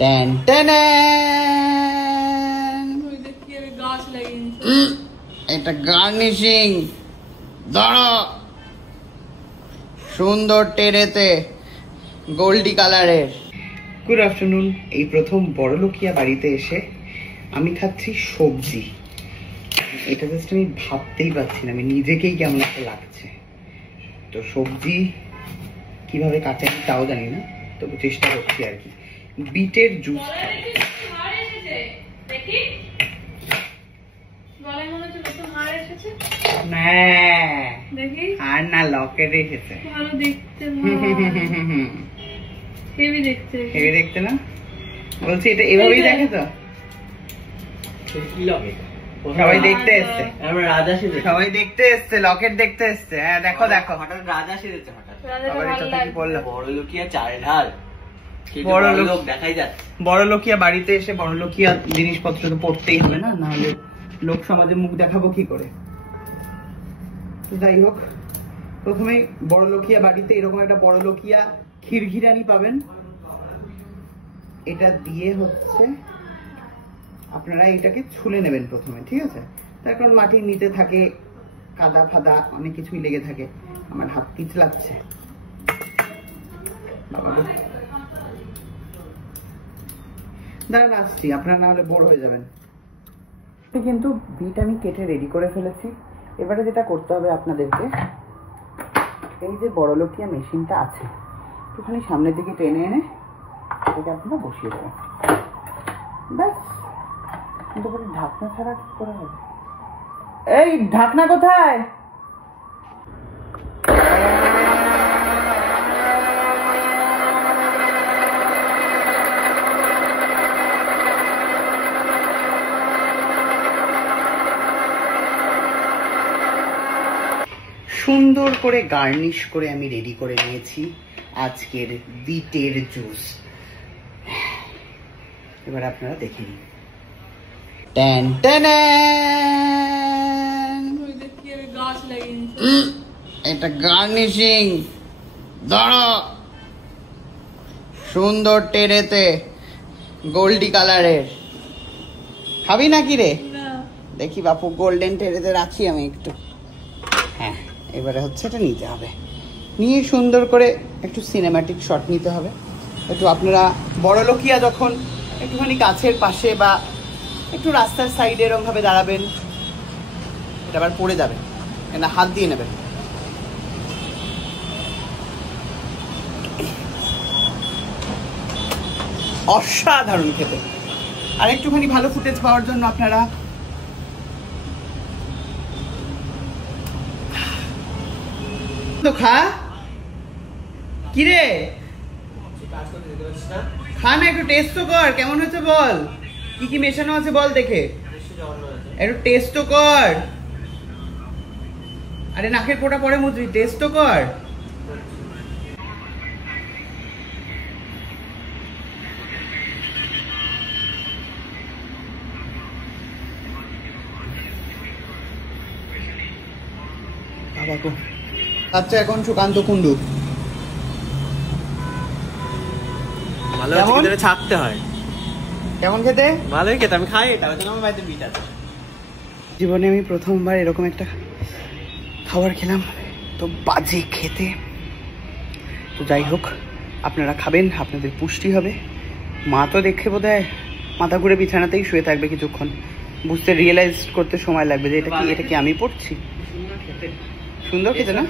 Ten ten, এটা garnishing. ধরো, সুন্দর টেরেতে গোল্ডি কালারের। Good afternoon. এই প্রথম বড়লোকিয়া বাড়িতে এসে আমি খাচ্ছি সবজি। এটা জাস্ট আমি ভাবতেই পারছি না, আমি নিজেকেই কেমন একটা লাগছে। তো সবজি কিভাবে কাটে আমি তাও জানি না, তবু চেষ্টা করছি আর কি। বিটের জুস আর না, লকেট এসেছে। হেভি দেখতে না? বলছি এটা এভাবেই দেখে তো, সবাই দেখতে এসছে, সবাই দেখতে এসছে, লকেট দেখতে এসছে। হ্যাঁ দেখো দেখো, হঠাৎ রাজা সেজেছে। হঠাৎ বড়লোকিয়া চারঢাল, বড়লোক দেখাই যাচ্ছে। বড়লোকিয়া বাড়িতে এসে বড়লোকিয়া জিনিসপত্র তো পড়তেই হবে না, নাহলে লোক সমাজে মুখ দেখাবো কি করে। যাই হোক, প্রথমে বড়লোকিয়া বাড়িতে এরকম একটা বড়লোকিয়া খিরঘিরানি পাবেন। এটা দিয়ে হচ্ছে আপনারা এটাকে ছুলে নেবেন প্রথমে, ঠিক আছে? তার কারণ মাটির নিচে থাকে, কাদা ফাদা অনেক কিছুই লেগে থাকে। আমার হাত পিছলাচ্ছে বাবা, দাঁড়ান আসছি, আপনারা না হলে বোর হয়ে যাবেন। কিন্তু বিট আমি কেটে রেডি করে ফেলেছি। এবারে যেটা করতে হবে আপনাদেরকে, এই যে বড়লোকিয়া মেশিনটা আছে, একটুখানি সামনের দিকে টেনে এনে এটা আপনারা বসিয়ে দেবেন। ব্যাস, কিন্তু ঢাকনা ছাড়া কি করে হবে? এই ঢাকনা কোথায়? সুন্দর করে গার্নিশ করে আমি রেডি করে নিয়েছি আজকের বিটের জুস। এবার আপনারা দেখে নিন। টেন টেন, এটা গার্নিশিং। ধরো, সুন্দর টেরেতে গোল্ডি কালারের। খাবি নাকি রে? দেখি বাপু, গোল্ডেন টেরেতে রাখি আমি একটু। হ্যাঁ, এবারে হচ্ছে এটা নিতে হবে, নিয়ে সুন্দর করে একটু সিনেম্যাটিক শট নিতে হবে। একটু আপনারা বড়লোকিয়া যখন একটুখানি গাছের পাশে বা একটু রাস্তার সাইডে এরকম ভাবে দাঁড়াবেন, এটা আবার পড়ে যাবে, এটা হাত দিয়ে নেবেন। অসাধারণ খেতে। আর একটুখানি ভালো ফুটেজ পাওয়ার জন্য আপনারা তো খা, কিরে খা না, একটু টেস্ট তো কর, কেমন হয়েছে বল, কি কি মেশানো আছে বল দেখে, একটু টেস্ট তো কর। আরে নাকের ফোঁটা পরে মুদ্রি, টেস্ট তো কর। আচ্ছা, এখন সুকান্ত কুন্ডু ছাড়তে হয়। কেমন খেতে? ভালোই খেতে, আমি খাই এটা। আমার বাড়িতে বিট আছে। জীবনে আমি প্রথমবার এরকম একটা খাবার খেলাম, তো বাজে খেতে। তো যাই হোক, আপনারা খাবেন, আপনাদের পুষ্টি হবে। মা তো দেখে বোধহয় মাথা ঘুরে বিছানাতেই শুয়ে থাকবে কিছুক্ষণ, বুঝতে রিয়েলাইজ করতে সময় লাগবে যে এটা কি আমি পড়ছি। সুন্দর খেতে না?